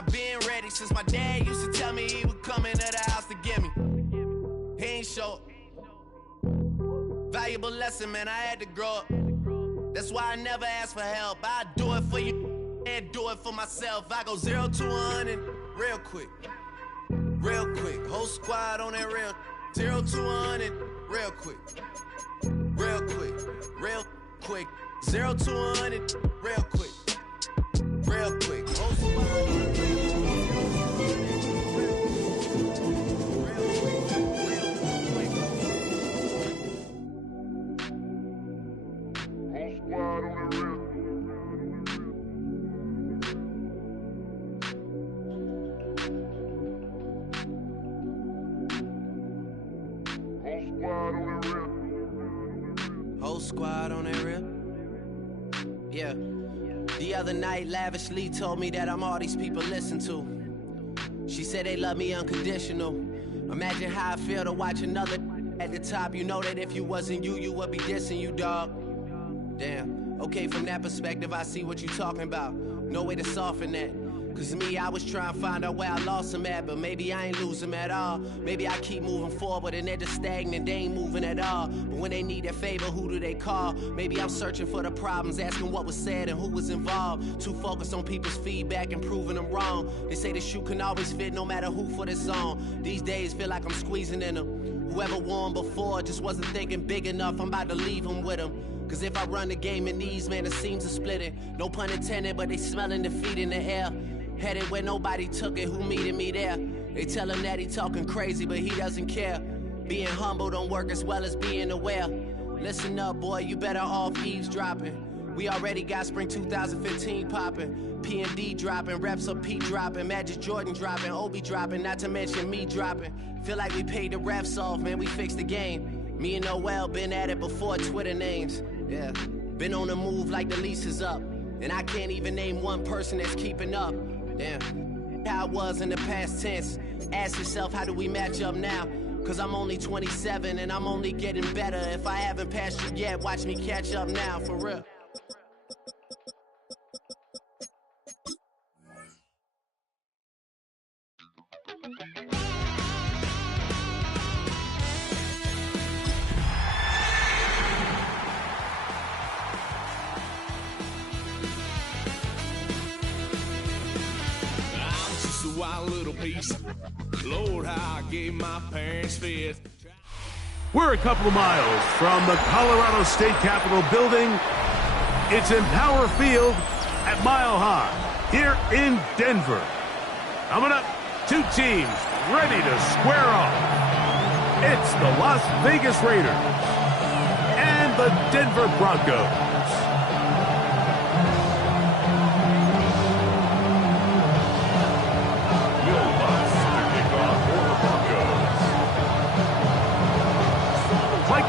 I've been ready since my dad used to tell me he would come into the house to get me. He ain't show up. Valuable lesson, man, I had to grow up. That's why I never ask for help. I do it for you and do it for myself. I go 0 to 100 real quick. Real quick. Whole squad on that real. 0 to 100 real quick. Real quick. Real quick. 0 to 100 real quick. Real quick. Whole squad. Whole squad on that rip. Yeah. The other night, lavishly told me that I'm all these people listen to. She said they love me unconditional. Imagine how I feel to watch another at the top. You know that if you wasn't you, you would be dissing you, dog. Damn. Okay, from that perspective, I see what you talking about. No way to soften that. Cause me, I was trying to find out where I lost them at, but maybe I ain't lose them at all. Maybe I keep moving forward and they're just stagnant, they ain't moving at all. But when they need a favor, who do they call? Maybe I'm searching for the problems, asking what was said and who was involved. Too focused on people's feedback and proving them wrong. They say the shoe can always fit no matter who for this song. These days feel like I'm squeezing in them. Whoever won before just wasn't thinking big enough, I'm about to leave them with them. Cause if I run the game in these, man, the seams are splitting. No pun intended, but they smelling defeat in the air. Headed where nobody took it, who meeting me there? They tell him that he talking crazy, but he doesn't care. Being humble don't work as well as being aware. Listen up, boy, you better off eavesdropping. We already got spring 2015 popping. P&D dropping, reps up P dropping, Magic Jordan dropping, Obi dropping, not to mention me dropping. Feel like we paid the refs off, man, we fixed the game. Me and Noel been at it before Twitter names. Yeah, been on the move like the lease is up. And I can't even name one person that's keeping up. Damn, how I was in the past tense. Ask yourself, how do we match up now? Cause I'm only 27 and I'm only getting better. If I haven't passed you yet, watch me catch up now, for real. Wild little piece. Lord, how I gave my parents faith. We're a couple of miles from the Colorado State Capitol building. It's Empower Field at Mile High here in Denver. Coming up, two teams ready to square off. It's the Las Vegas Raiders and the Denver Broncos.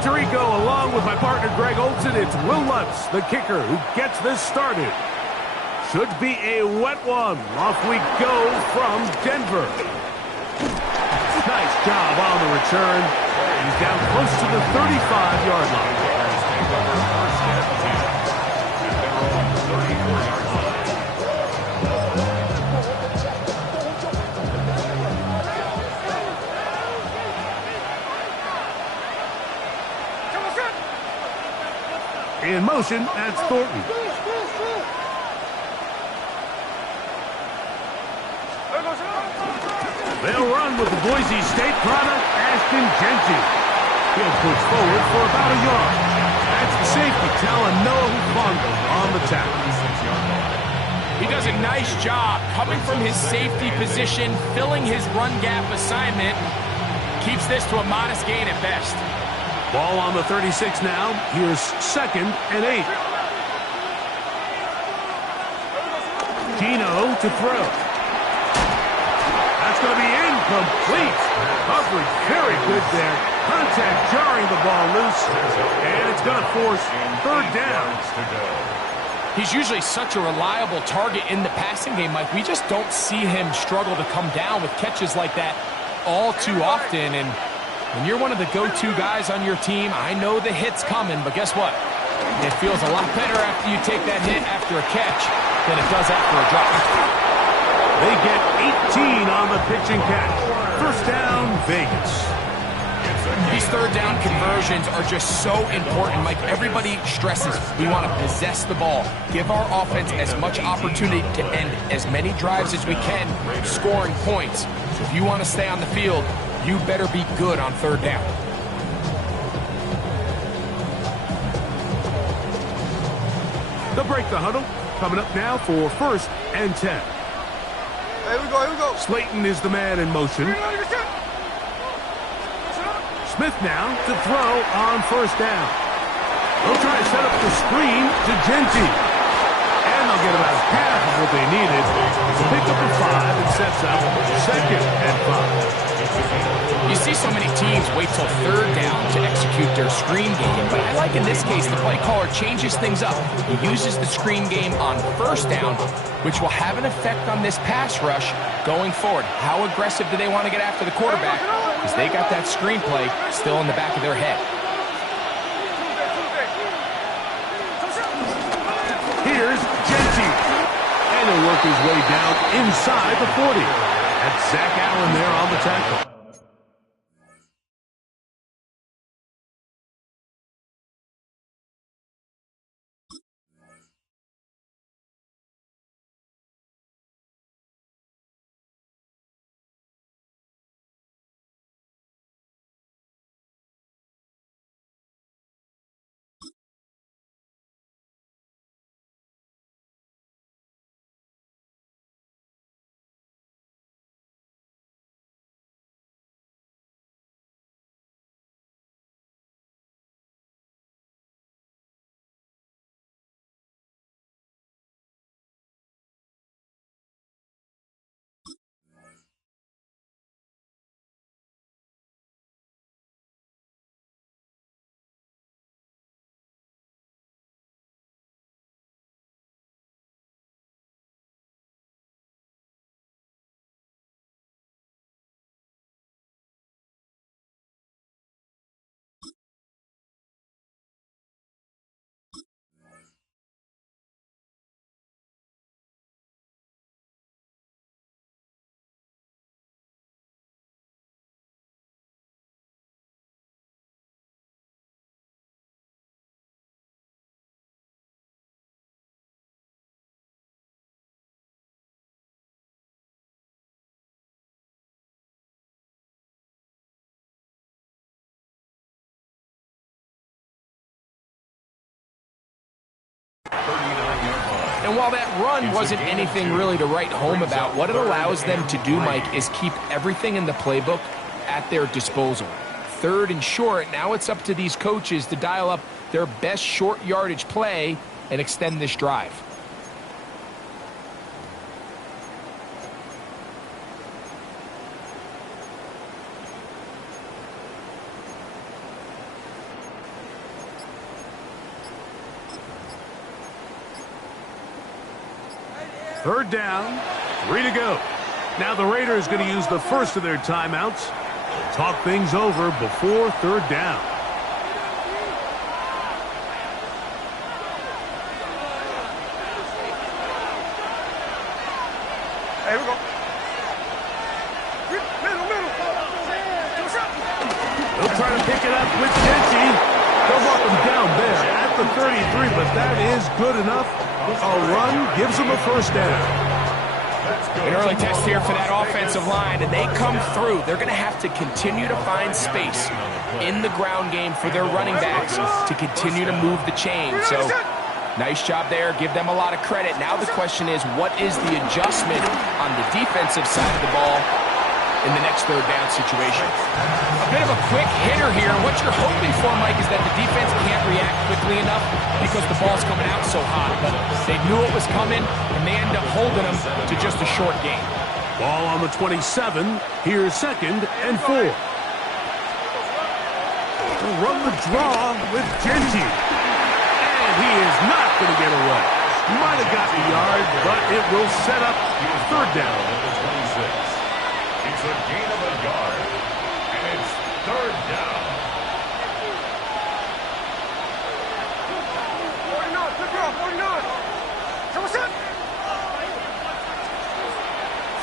Tirico, along with my partner Greg Olson, it's Will Lutz, the kicker, who gets this started. Should be a wet one. Off we go from Denver. Nice job on the return. He's down close to the 35-yard line. In motion, that's Thornton. They'll run with the Boise State product, Ashton Jenkins. He'll push forward for about a yard. That's the safety, Talon Noah Hufanga on the tackle. He does a nice job coming from his safety position, filling his run gap assignment. Keeps this to a modest gain at best. Ball on the 36 now. Here's 2nd and 8. Gino to throw. That's going to be incomplete. Coverage very good there. Contact jarring the ball loose. And it's going to force 3rd down. He's usually such a reliable target in the passing game, Mike. We just don't see him struggle to come down with catches like that all too often. And when you're one of the go-to guys on your team, I know the hit's coming, but guess what? It feels a lot better after you take that hit after a catch than it does after a drop. They get 18 on the pitch and catch. First down, Vegas. These third down conversions are just so important. Like everybody stresses, we want to possess the ball, give our offense as much opportunity to end as many drives as we can, scoring points. So if you want to stay on the field, you better be good on third down. They'll break the huddle. Coming up now for 1st and 10. Here we go. Slayton is the man in motion. Smith now to throw on 1st down. They'll try to set up the screen to Genty. And they'll get about half of what they needed to pick up a 5 and sets up 2nd and 5. You see so many teams wait till third down to execute their screen game, but I like in this case the play caller changes things up. He uses the screen game on 1st down, which will have an effect on this pass rush going forward. How aggressive do they want to get after the quarterback? Because they got that screenplay still in the back of their head. Here's Genty. And he'll work his way down inside the 40. That's Zach Allen there on the tackle. And while that run wasn't anything really to write home about, what it allows them to do, Mike, is keep everything in the playbook at their disposal. 3rd and short, now it's up to these coaches to dial up their best short yardage play and extend this drive. Third down, 3 to go. Now the Raiders going to use the first of their timeouts. Talk things over before third down. Here we go. They'll try to pick it up with Genty. They'll walk him down there at the 33, but that is good enough. A run gives them a 1st down. An early test here for that offensive line, and they come through. They're going to have to continue to find space in the ground game for their running backs to continue to move the chain. So, nice job there. Give them a lot of credit. Now the question is, what is the adjustment on the defensive side of the ball in the next third down situation? A bit of a quick hitter here. What you're hoping for, Mike, is that the defense can't react quickly enough because the ball's coming out so hot. But they knew it was coming, and they end up holding them to just a short game. Ball on the 27. Here's 2nd and 4. They'll run the draw with Genty. And he is not going to get away. Might have gotten a yard, but it will set up third down. It's a gain of a yard, and it's third down.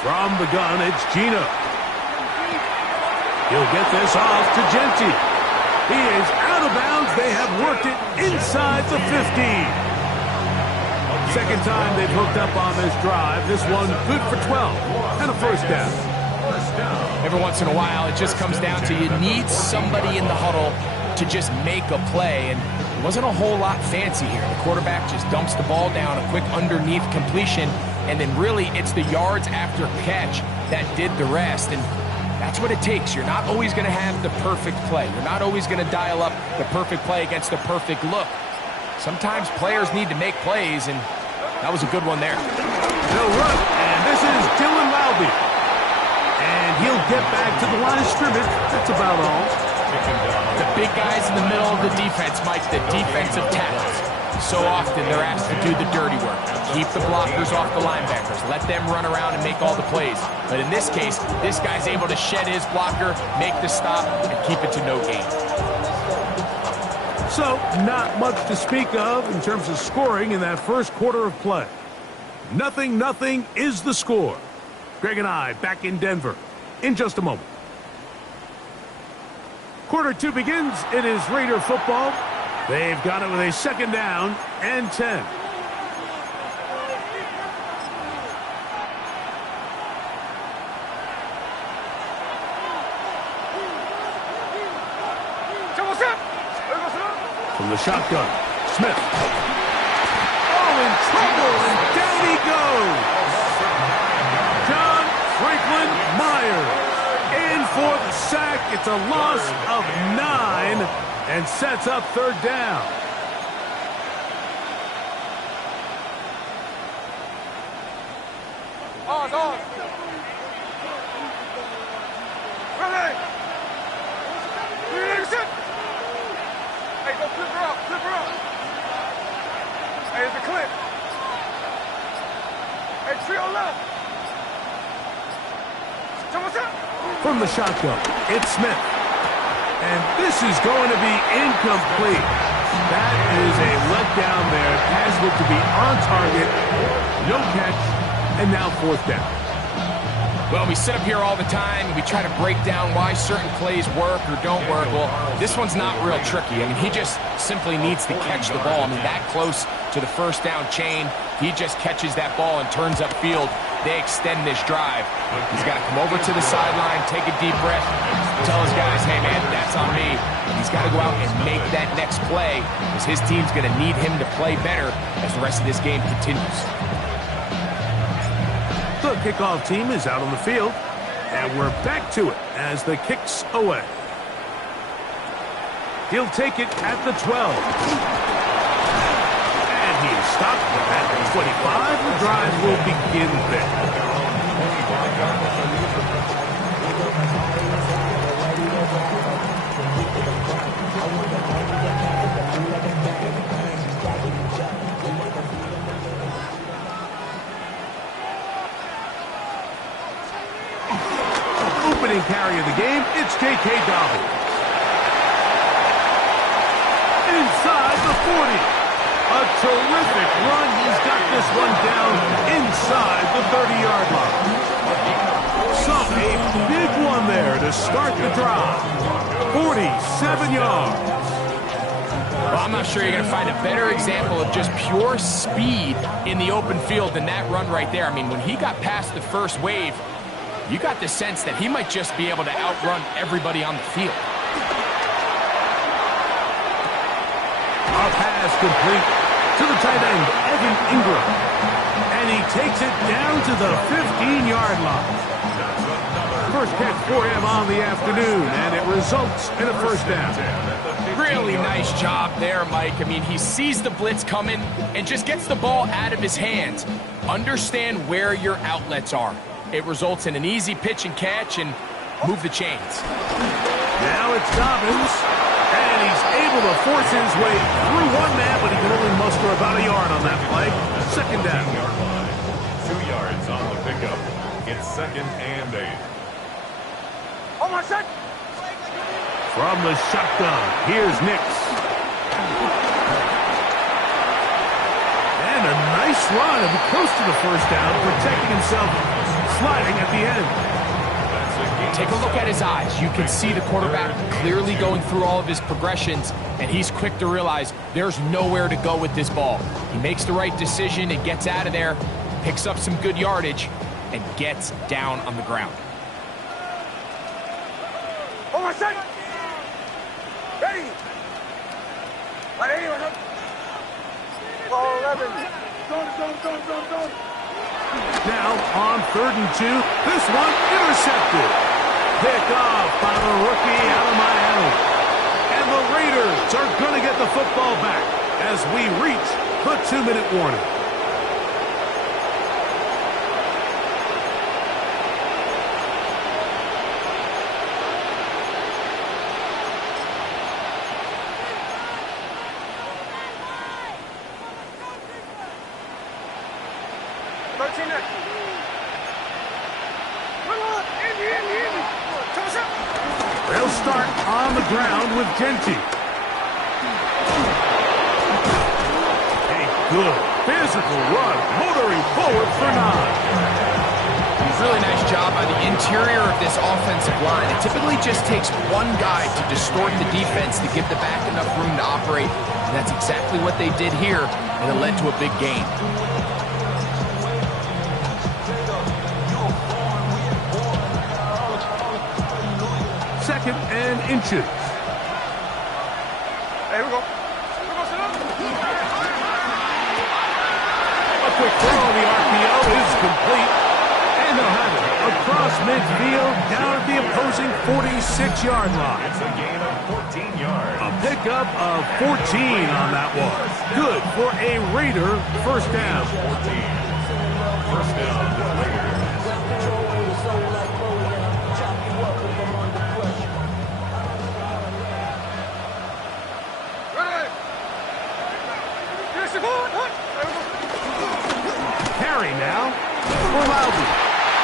From the gun, it's Gino. He'll get this off to Genti. He is out of bounds. They have worked it inside the 15. Second time they've hooked up on this drive. This one good for 12 and a first down. Every once in a while, it just comes down to you need somebody in the huddle to just make a play, and it wasn't a whole lot fancy here. The quarterback just dumps the ball down, a quick underneath completion, and then really it's the yards after catch that did the rest, and that's what it takes. You're not always going to have the perfect play. You're not always going to dial up the perfect play against the perfect look. Sometimes players need to make plays, and that was a good one there. They'll run, and this is Dylan Laube. And he'll get back to the line of scrimmage. That's about all. The big guys in the middle of the defense, Mike, the defensive tackles. So often they're asked to do the dirty work. Keep the blockers off the linebackers. Let them run around and make all the plays. But in this case, this guy's able to shed his blocker, make the stop, and keep it to no gain. So, not much to speak of in terms of scoring in that first quarter of play. 0-0 is the score. Greg and I back in Denver in just a moment. Quarter 2 begins. It is Raider football. They've got it with a second down and 10. From the shotgun, Smith. Oh, in trouble, and down he goes. John Franklin Myers in for the sack. It's a loss of 9 and sets up third down. On. Ready. Hey, go flip her up. Hey, it's a clip. Hey, trio left. From the shotgun, it's Smith. And this is going to be incomplete. That is a letdown there. Pass looked to be on target. No catch. And now fourth down. Well, we sit up here all the time and we try to break down why certain plays work or don't work. Well, this one's not real tricky. I mean, he just simply needs to catch the ball. I mean, that close to the first down chain, he just catches that ball and turns upfield. They extend this drive. He's got to come over to the sideline, take a deep breath, tell his guys, hey, man, that's on me. And he's got to go out and make that next play because his team's going to need him to play better as the rest of this game continues. The kickoff team is out on the field, and we're back to it as the kick's away. He'll take it at the 12. And he's stopped at the 25. The drive will begin there. Opening carry of the game, it's J.K. Dobbins. Inside the 40. A terrific run. He's got this one down inside the 30-yard line. So a big one there to start the drive. 47 yards. Well, I'm not sure you're going to find a better example of just pure speed in the open field than that run right there. I mean, when he got past the first wave, you got the sense that he might just be able to outrun everybody on the field. A pass complete to the tight end, Evan Ingram. And he takes it down to the 15-yard line. First catch for him on the afternoon, and it results in a first down. Really nice job there, Mike. I mean, he sees the blitz coming and just gets the ball out of his hands. Understand where your outlets are. It results in an easy pitch and catch and move the chains. Now it's Dobbins, and he's able to force his way through one man, but he can only muster about a yard on that play. Second down. 2 yards on the pickup. It's 2nd and 8. Oh, my shot. From the shotgun, here's Nix. And a nice run, and close to the first down, protecting himself sliding at the end. Take a look at his eyes. You can see the quarterback clearly going through all of his progressions, and he's quick to realize there's nowhere to go with this ball. He makes the right decision and gets out of there, picks up some good yardage, and gets down on the ground. Hold on, set. Ready. Ball 11. Zone. Now on 3rd and 2. This one intercepted. Pick off by the rookie out of Miami. And the Raiders are going to get the football back as we reach the 2-minute warning. They'll start on the ground with Genty. A good physical run, motoring forward for 9. Really nice job by the interior of this offensive line. It typically just takes one guy to distort the defense to give the back enough room to operate, and that's exactly what they did here, and it led to a big gain. 2nd and inches. Here we go. A quick throw, the RPO is complete. And they'll have it across midfield down at the opposing 46-yard line. It's a gain of 14 yards. A pickup of 14 on that one. Good for a Raider first down. 14. First down to the Raiders. Carry now for Loudon.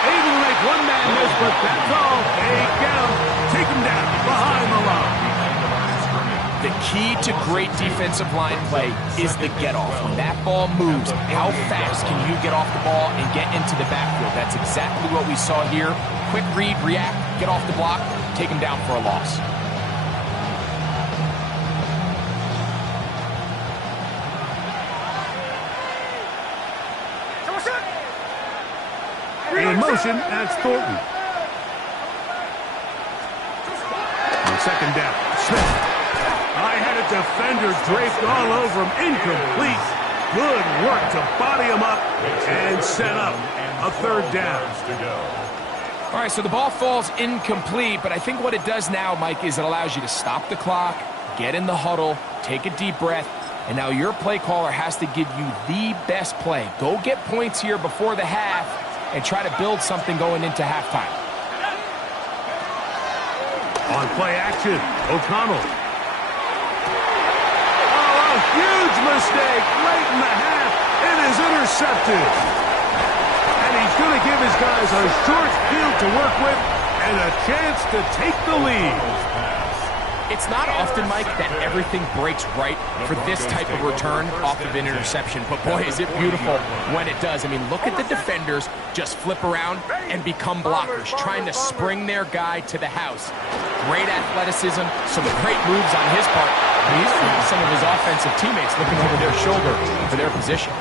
Able to make one man miss, but that's all. They get him. Take him down behind the line. The key to great defensive line play is the get-off. When that ball moves, how fast can you get off the ball and get into the backfield? That's exactly what we saw here. Quick read, react, get off the block, take him down for a loss. In motion, that's Thornton. On 2nd down, Smith. I had a defender draped all over him. Incomplete. Good work to body him up and set up a 3rd down. All right, so the ball falls incomplete, but I think what it does now, Mike, is it allows you to stop the clock, get in the huddle, take a deep breath, and now your play caller has to give you the best play. Go get points here before the half and try to build something going into halftime. On play action, O'Connell. Oh, a huge mistake late in the half. It is intercepted. And he's going to give his guys a short field to work with and a chance to take the lead. It's not often, Mike, that everything breaks right for this type of return off of an interception. But, boy, is it beautiful when it does. I mean, look at the defenders just flip around and become blockers, trying to spring their guy to the house. Great athleticism, some great moves on his part. He's seeing some of his offensive teammates looking over their shoulder for their position.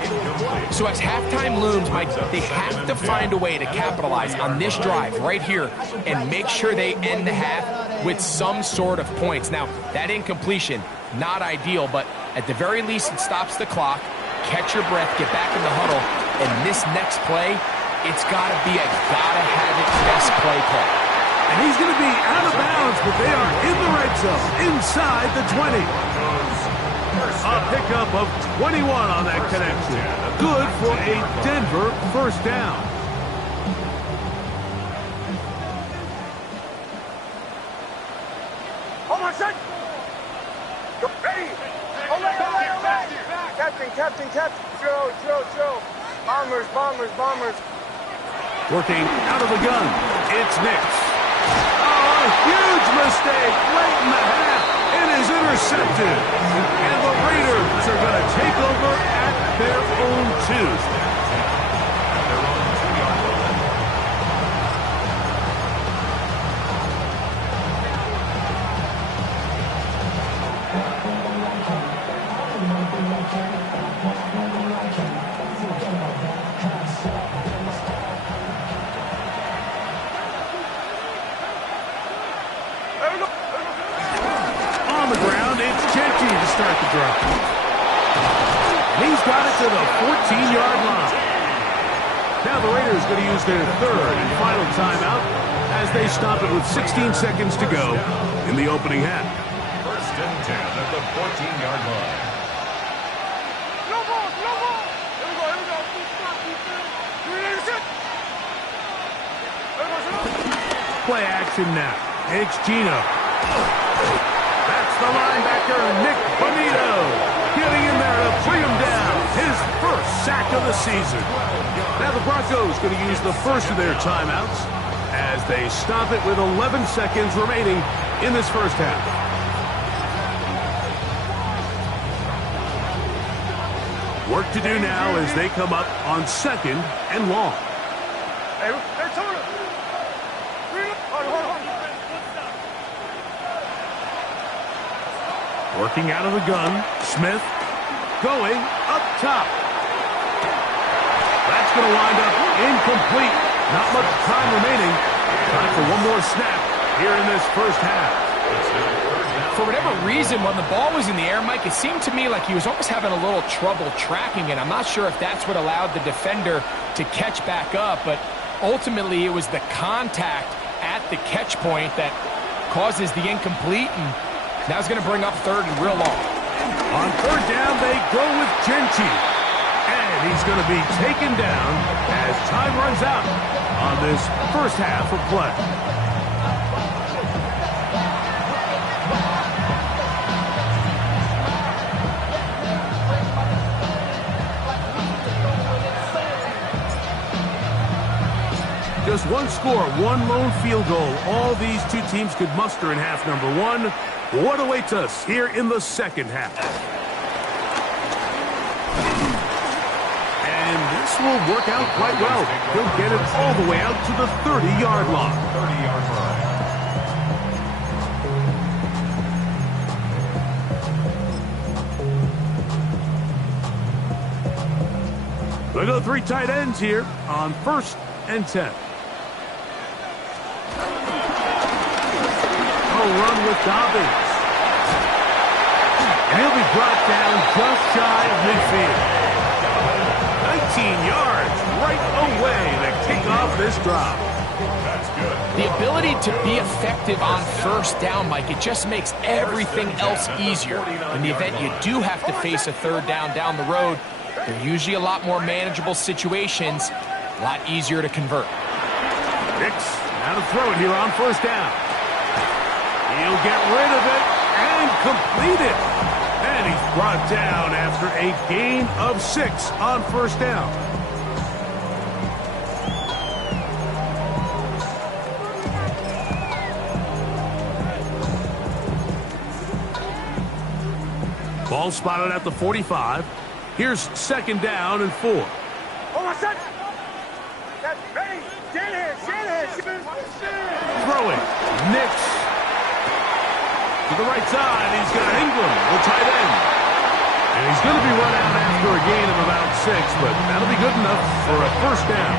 So as halftime looms, Mike, they have to find a way to capitalize on this drive right here and make sure they end the half with some sort of points. Now, that incompletion, not ideal, but at the very least it stops the clock. Catch your breath, get back in the huddle, and this next play, it's got to be a gotta-have-it best play call. And he's going to be out of bounds, but they are in the red zone, inside the 20. A pickup of 21 on that connection. Good for a Denver first down. Hold on, set. Ready. Hold on. Captain. Joe. Bombers. Working out of the gun, it's Nix. Oh, a huge mistake late in the half. It is intercepted. And the Raiders are going to take over at their own 2. throw. He's got it to the 14-yard line. Now the Raiders going to use their third and final timeout as they stop it with 16 seconds to go in the opening half. First and 10 at the 14-yard line. No ball, no ball. Here we go, here we go. Stop, defense. Play action now. It's Gino. That's the linebacker, Nick Bonito, getting in there to bring him down. His first sack of the season. Now the Broncos going to use the first of their timeouts as they stop it with 11 seconds remaining in this first half. Work to do now as they come up on second and long. Hey, Tony. Hold on. Working out of the gun, Smith going up top. That's going to wind up incomplete. Not much time remaining. Time for one more snap here in this first half. For whatever reason, when the ball was in the air, Mike, it seemed to me like he was almost having a little trouble tracking it. I'm not sure if that's what allowed the defender to catch back up, but ultimately it was the contact at the catch point that causes the incomplete, and now it's going to bring up third and real long. On third down, they go with Genty. And he's going to be taken down as time runs out on this first half of play. Just one score, one lone field goal. All these two teams could muster in half number one. What awaits us here in the second half? And this will work out quite well. He'll get it all the way out to the 30-yard line. 30-yard line. We'll go three tight ends here on first and 10. Run with Dobbins. And he'll be brought down just shy of midfield. 19 yards right away to kick off this drive. That's good. The ability to be effective on first down, Mike, it just makes everything else easier. In the event you do have to face a third down the road, they're usually a lot more manageable situations, a lot easier to convert. Hicks, now to throw it here on first down. He'll get rid of it and complete it. And he's brought down after a gain of 6 on first down. Ball spotted at the 45. Here's second down and 4. Hold on, set. That's ready. Shanahan. Throwing. Nix. To the right side, he's got Ingram, the tight end. And he's going to be run out after a gain of about 6, but that'll be good enough for a first down.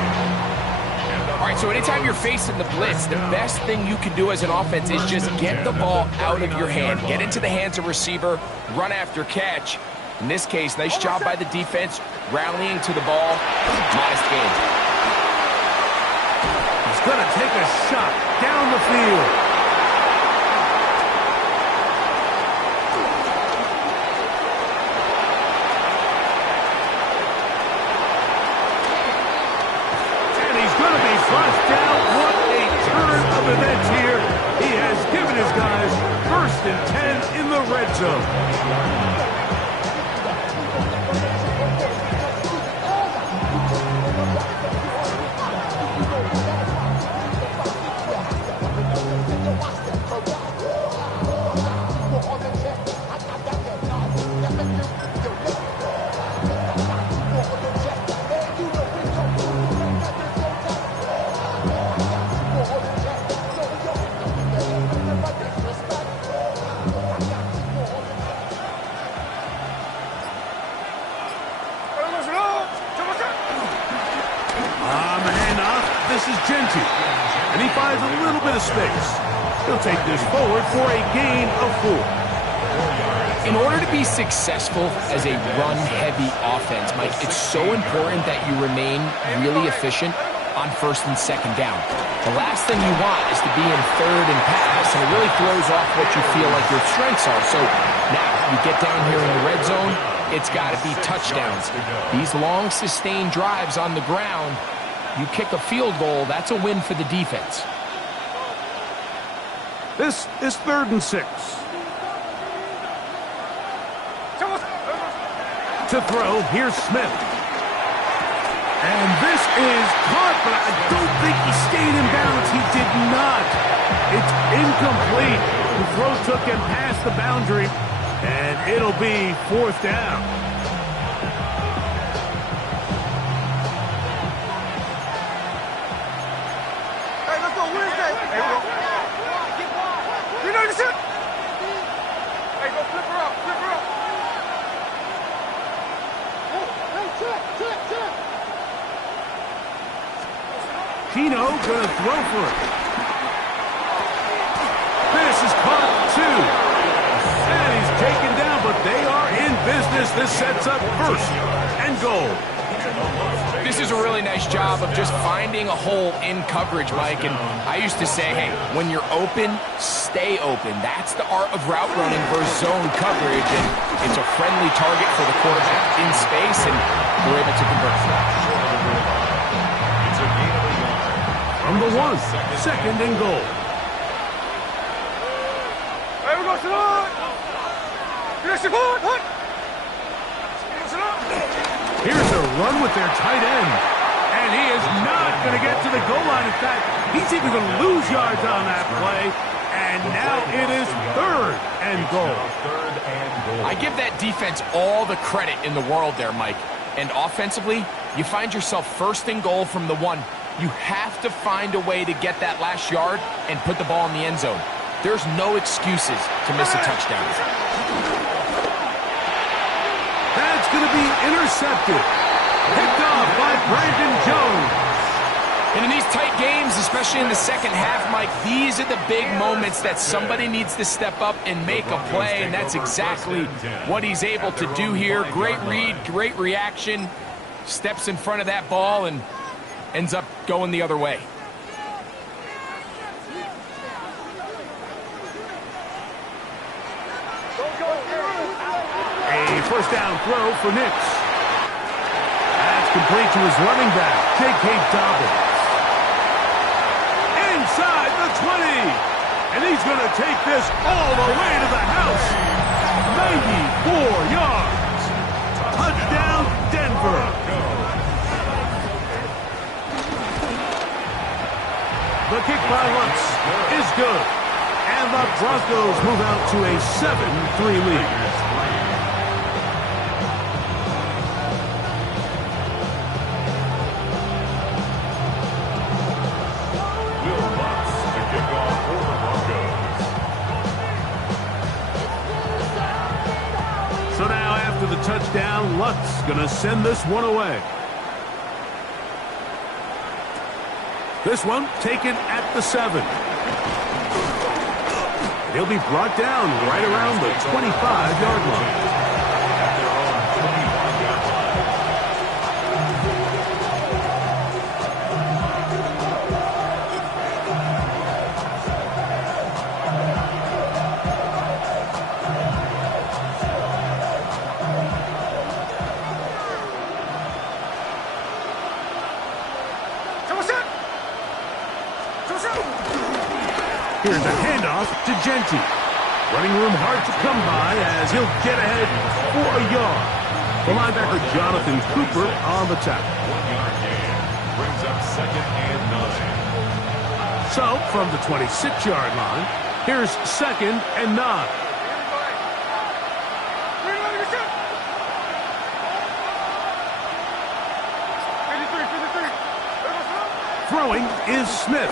All right, so anytime you're facing the blitz, the best thing you can do as an offense is just get the ball out of your hand. Get into the hands of receiver, run after catch. In this case, nice job by the defense, rallying to the ball. Modest gain. He's going to take a shot down the field. Flushed out. What a turn of events here. He has given his guys first and 10 in the red zone. This is Genty, and he finds a little bit of space. He'll take this forward for a gain of 4. 4 yards. In order to be successful as a run-heavy offense, Mike, it's so important that you remain really efficient on first and second down. The last thing you want is to be in third and pass, and it really throws off what you feel like your strengths are. So now you get down here in the red zone, it's got to be touchdowns. These long, sustained drives on the ground, you kick a field goal, that's a win for the defense. This is 3rd and 6. To throw, here's Smith. And this is caught, but I don't think he stayed in bounds. He did not. It's incomplete. The throw took him past the boundary, and it'll be 4th down. Hey, let's go. Where's that? Hey, you know this shit? Hey, go flip her up. Flip her up. Hey, check. Keno gonna throw for it. This is caught 2. And he's taken down, but they are in business. This sets up 1st and goal. This is a really nice job of just finding a hole in coverage, Mike. And I used to say, hey, when you're open, stay open. That's the art of route running versus zone coverage. And it's a friendly target for the quarterback in space, and we're able to convert that. From the 1, 2nd and goal. Hey, we go, Salon. Here's the goal. Hut. Here's a run with their tight end. And he is not going to get to the goal line. In fact, he's even going to lose yards on that play. And now it is 3rd and goal. I give that defense all the credit in the world there, Mike. And offensively, you find yourself 1st and goal from the 1. You have to find a way to get that last yard and put the ball in the end zone. There's no excuses to miss a touchdown. That's going to be intercepted. Picked off by Brandon Jones. And in these tight games, especially in the second half, Mike, these are the big moments that somebody needs to step up and make a play, and that's exactly what he's able to do here. Great read, great reaction, steps in front of that ball and ends up going the other way. A 1st down throw for Nix. That's complete to his running back, J.K. Dobbins. Inside the 20. And he's going to take this all the way to the house. 94 yards. Touchdown, Denver. The kick by Lutz is good. And the Broncos move out to a 7-3 lead. So now after the touchdown, Lutz going to send this one away. This one taken at the 7. He'll be brought down right around the 25-yard line. Here's a handoff to Genty. Running room hard to come by as he'll get ahead for a yard. The linebacker Jonathan Cooper on the tackle. 1 yard gain brings up 2nd and 9. So from the 26-yard line, here's 2nd and 9. Throwing is Smith.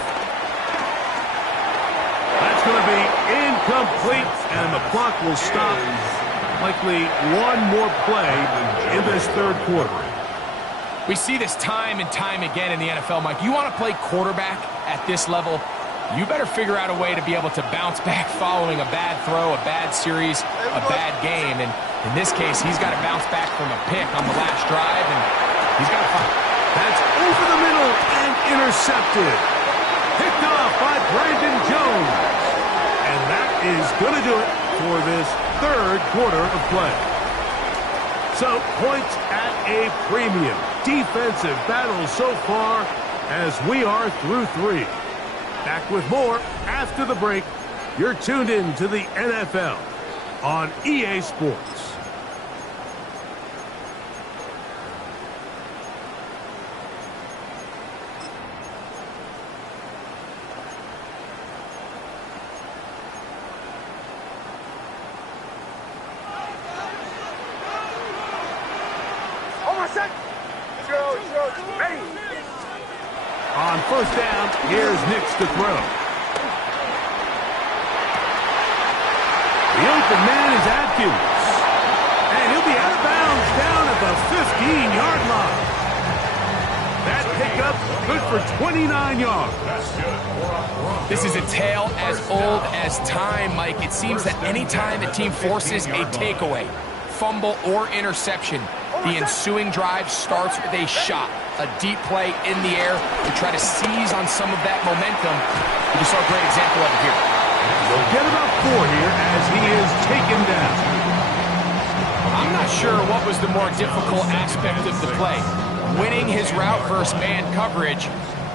That's going to be incomplete, and the clock will stop. Likely one more play in this 3rd quarter. We see this time and time again in the NFL, Mike. You want to play quarterback at this level, you better figure out a way to be able to bounce back following a bad throw, a bad series, a bad game. And in this case, he's got to bounce back from a pick on the last drive, and he's got to find. That's over the middle and intercepted. Picked off by Brandon Jones. And that is going to do it for this third quarter of play. So, points at a premium. Defensive battle so far as we are through 3. Back with more after the break. You're tuned in to the NFL on EA Sports. On first down, here's Nix to throw. The open man is Atkins. And he'll be out of bounds down at the 15-yard line. That pickup good for 29 yards. This is a tale as old as time, Mike. It seems that any time a team forces a takeaway, fumble, or interception, the ensuing drive starts with a shot, a deep play in the air to try to seize on some of that momentum. We just saw a great example of it here. We'll get about 4 here as he is taken down. I'm not sure what was the more difficult aspect of the play, winning his route versus man coverage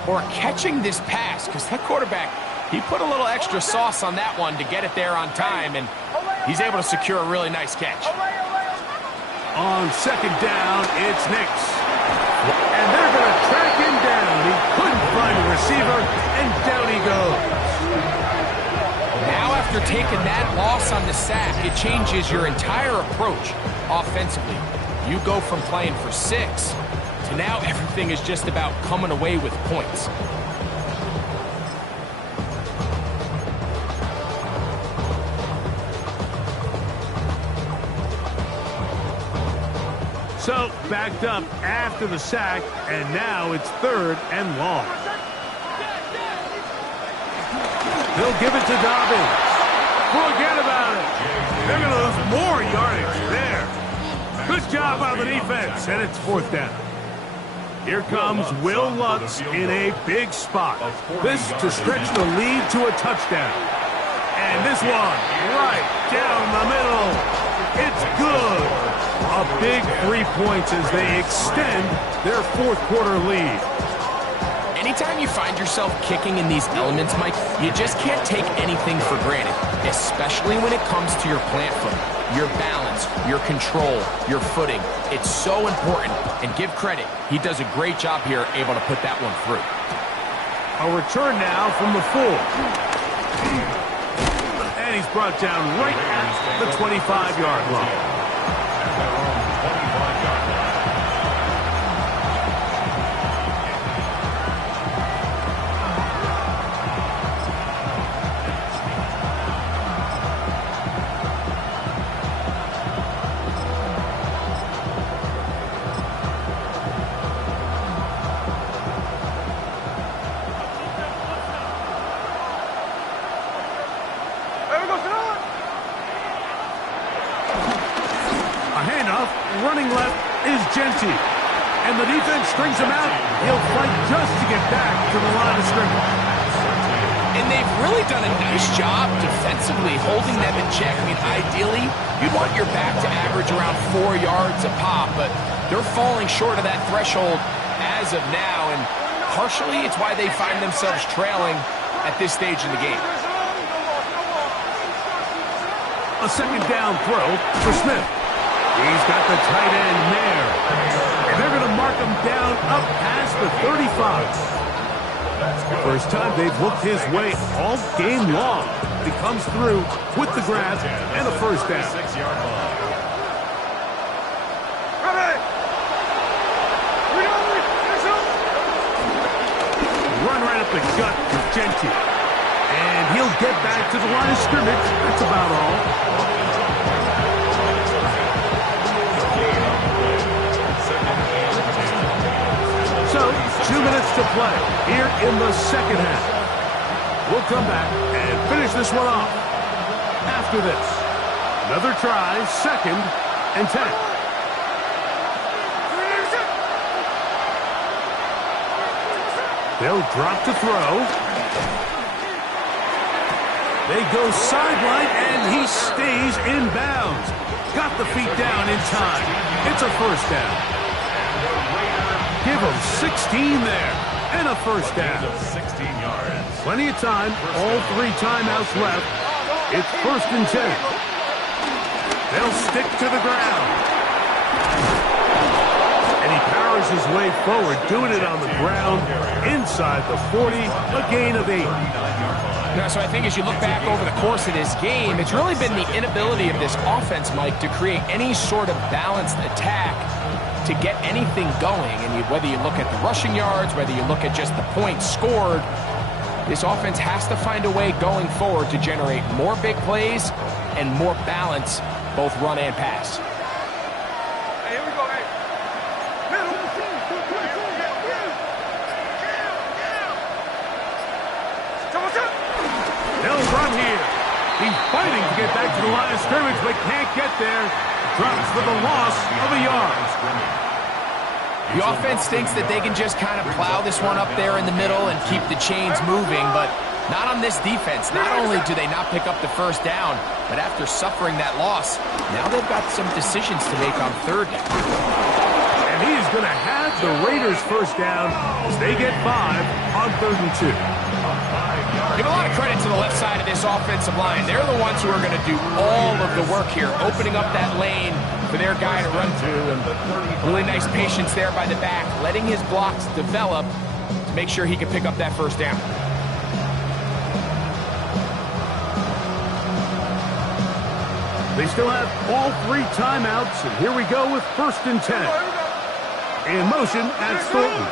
or catching this pass, because that quarterback, he put a little extra sauce on that one to get it there on time, and he's able to secure a really nice catch. On second down, it's Nix. And they're going to track him down. He couldn't find a receiver, and down he goes. Now after taking that loss on the sack, it changes your entire approach offensively. You go from playing for 6 to now everything is just about coming away with points. So, backed up after the sack, and now it's 3rd and long. They'll give it to Dobbins. Forget about it. They're going to lose more yardage there. Good job on the defense, and it's 4th down. Here comes Will Lutz in a big spot. This to stretch the lead to a touchdown. And this one right down the middle. It's good. A big 3 points as they extend their 4th quarter lead. Anytime you find yourself kicking in these elements, Mike, you just can't take anything for granted, especially when it comes to your plant foot, your balance, your control, your footing. It's so important, and give credit. He does a great job here able to put that one through. A return now from the 4. And he's brought down right at the 25-yard line. Running left is Genty. And the defense strings him out. He'll fight just to get back to the line of scrimmage. And they've really done a nice job defensively holding them in check. I mean, ideally, you'd want your back to average around 4 yards a pop, but they're falling short of that threshold as of now, and partially it's why they find themselves trailing at this stage in the game. A second down throw for Smith. He's got the tight end there. And they're going to mark him down up past the 35. First time they've looked his way all game long. He comes through with the grab and a first down. Run right up the gut with Genty. And he'll get back to the line of scrimmage. That's about all. So, 2 minutes to play here in the second half. We'll come back and finish this one off. After this, another try, 2nd and 10. They'll drop to throw. They go sideline, and he stays in bounds. Got the feet down in time. It's a first down. Give him 16 there, and a first down. 16 yards. Plenty of time, all 3 timeouts left. It's 1st and 10. They'll stick to the ground. And he powers his way forward, doing it on the ground inside the 40, a gain of 8. So I think as you look back over the course of this game, it's really been the inability of this offense, Mike, to create any sort of balanced attack to get anything going. And whether you look at the rushing yards, whether you look at just the points scored, this offense has to find a way going forward to generate more big plays and more balance, both run and pass. Hey, here we go, hey. They'll run here. He's fighting to get back to the line of scrimmage, but can't get there. Drops for the loss of a yard. The offense thinks that they can just kind of plow this one up there in the middle and keep the chains moving, but not on this defense. Not only do they not pick up the first down, but after suffering that loss, now they've got some decisions to make on 3rd down. And he is going to have the Raiders first down as they get 5 on 3rd and 2. Give a lot of credit to the left side of this offensive line. They're the ones who are going to do all of the work here, opening up that lane for their guy to run through. And really nice patience there by the back, letting his blocks develop to make sure he can pick up that first down. They still have all 3 timeouts, and here we go with 1st and 10. In motion at Thornton.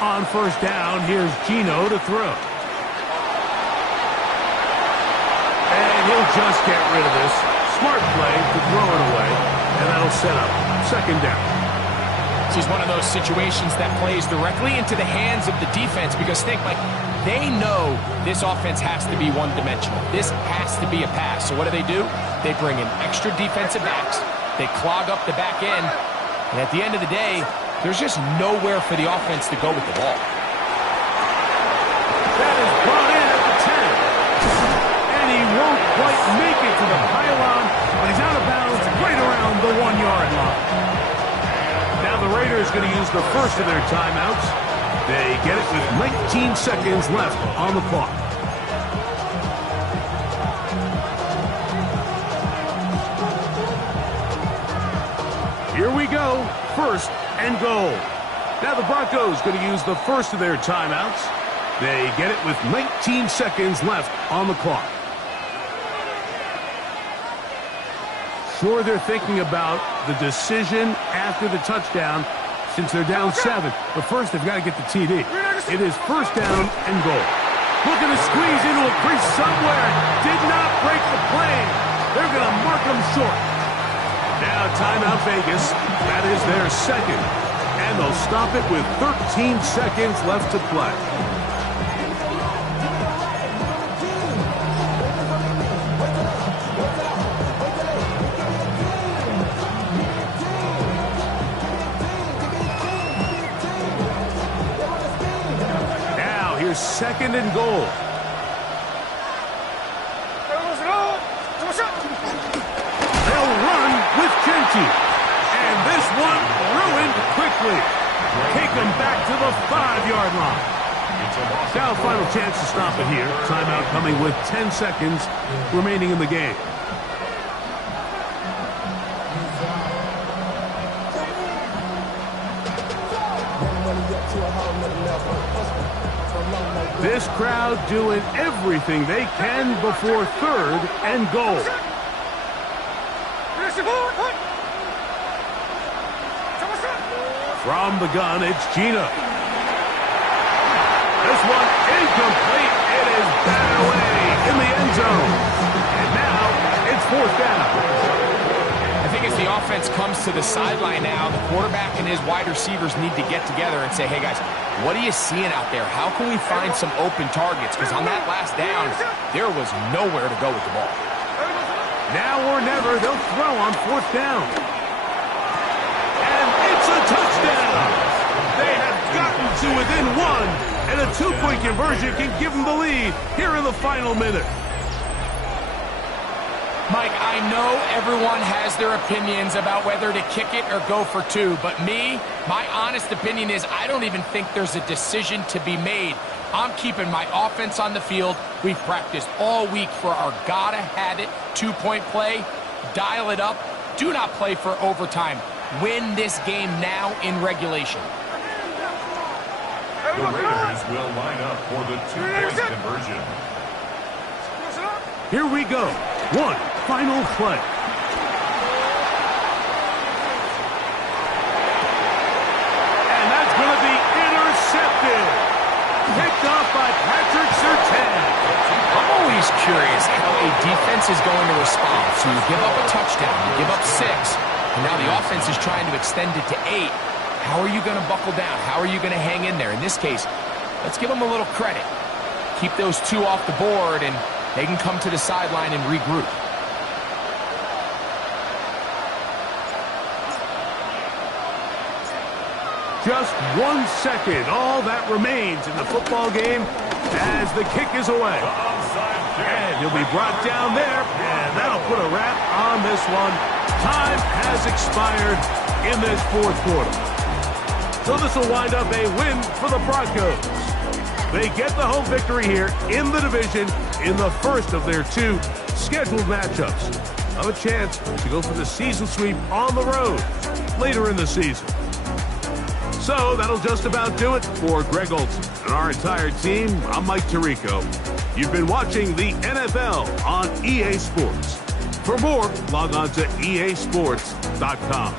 On 1st down, here's Gino to throw. And he'll just get rid of this. Smart play to throw it away, and that'll set up 2nd down. This is one of those situations that plays directly into the hands of the defense because think, like, they know this offense has to be one-dimensional. This has to be a pass. So what do? They bring in extra defensive backs. They clog up the back end. And at the end of the day, there's just nowhere for the offense to go with the ball. That is brought in at the 10. And he won't quite make it to the pylon, but he's out of bounds right around the 1-yard line. Now the Raiders going to use the first of their timeouts. They get it with 19 seconds left on the clock. Here we go. 1st and goal. Now the Broncos going to use the first of their timeouts. They get it with 19 seconds left on the clock. Sure, they're thinking about the decision after the touchdown since they're down 7. But first, they've got to get the TD. It is 1st down and goal. Looking to squeeze into a crease somewhere. Did not break the plane. They're going to mark them short. Now timeout Vegas. That is their 2nd. And they'll stop it with 13 seconds left to play. Now here's 2nd and goal. They'll run with Genty. And this one ruined quickly. Take them back to the 5-yard line. Now final chance to stop it here. Timeout coming with 10 seconds remaining in the game. This crowd doing everything they can before 3rd and goal. From the gun, it's Gino. This one incomplete. It is batted away in the end zone. And now it's 4th down. I think as the offense comes to the sideline now, the quarterback and his wide receivers need to get together and say, hey guys, What are you seeing out there? How can we find some open targets? Because on that last down, there was nowhere to go with the ball. Now or never, they'll throw on 4th down. And it's a touchdown! They have gotten to within 1, and a 2-point conversion can give them the lead here in the final minute. Mike, I know everyone has their opinions about whether to kick it or go for 2, but my honest opinion is I don't even think there's a decision to be made. I'm keeping my offense on the field. We've practiced all week for our gotta-have-it 2-point play. Dial it up. Do not play for overtime. Win this game now in regulation. The Raiders will line up for the 2-point conversion. Here we go. One final play. And that's going to be intercepted. Picked off by Patrick Surtain. I'm always curious how a defense is going to respond. So you give up a touchdown, you give up 6, and now the offense is trying to extend it to 8. How are you going to buckle down? How are you going to hang in there? In this case, let's give them a little credit. Keep those 2 off the board, and they can come to the sideline and regroup. Just 1 second, all that remains in the football game as the kick is away. And he'll be brought down there, and that'll put a wrap on this one. Time has expired in this 4th quarter. So this will wind up a win for the Broncos. They get the home victory here in the division in the first of their 2 scheduled matchups. Have a chance to go for the season sweep on the road later in the season. So that'll just about do it for Greg Olson and our entire team. I'm Mike Tirico. You've been watching the NFL on EA Sports. For more, log on to easports.com.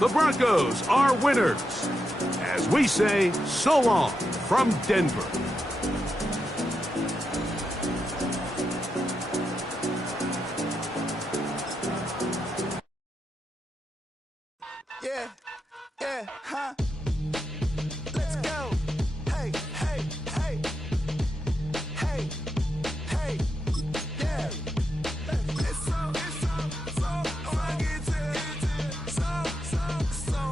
The Broncos are winners. As we say, so long from Denver. Yeah, huh? Let's go. Hey, hey, hey. Hey, hey, yeah. It's so rugged, so right. It's so rugged, so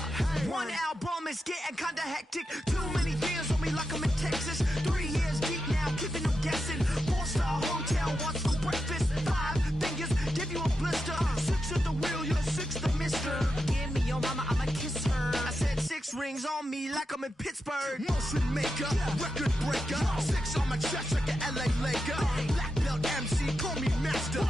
right. One album is getting kinda hectic. Too many years on me like I'm in Texas. 3 years deep now, keeping them guessing. 4-star hotel, what's for breakfast? 5 fingers, give you a blister. 6 at the wheel, you're 6 the mister. Give me your mama, I'ma kiss her. I said 6 rings on me like I'm in Pittsburgh. Motion maker, record breaker. 6 on my chest like an LA Laker. Black belt MC, call me master.